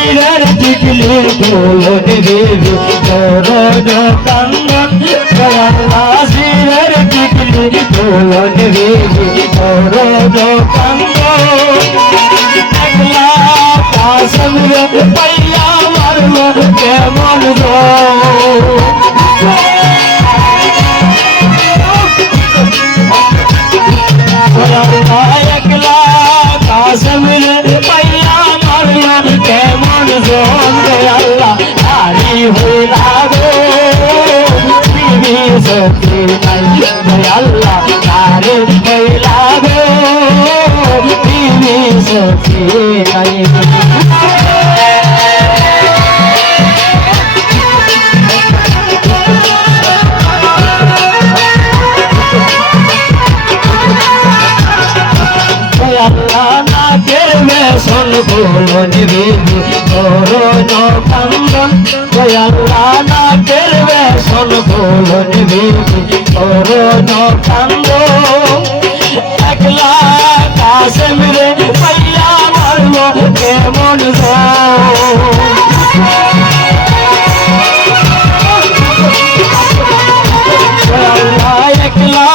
শিরের টিকলি ফুলন বেবি করোন কান্দন আল্লাহ শিরের টিকলি ফুলন বেবি করোন কান্দন একলা কাসম রে পাইয়া মারলো কেমন গো একলা কাসম রে পাইয়া মারলো কেমন জন আল্লাহ তারি হইলা গো বিবি সত্যি নাই আল্লাহ তারি হইলা গো বিবি সত্যি নাই son bulun bibi korun kandan Allah na kerve son bulun bibi korun kandan ekla kasem re paiya marlo kemon go Allah ekla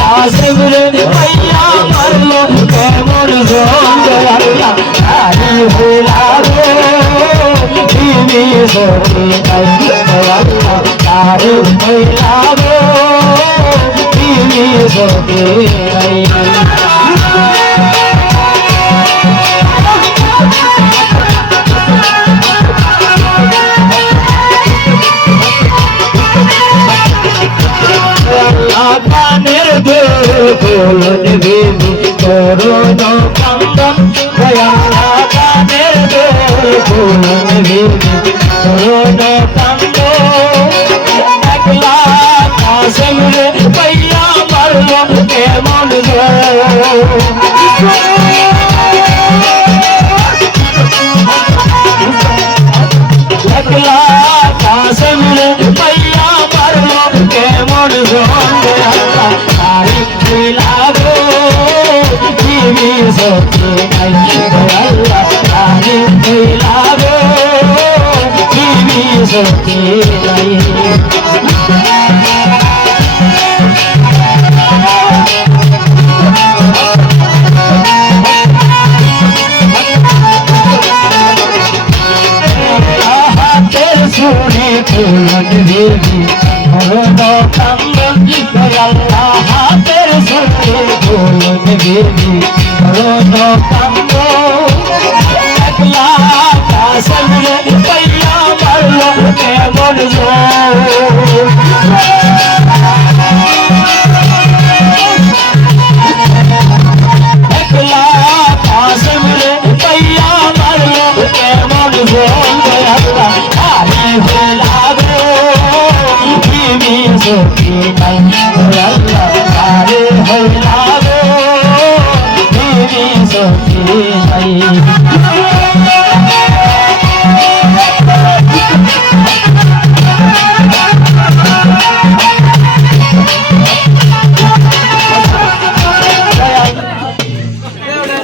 kasem re paiya marlo kemon go Hey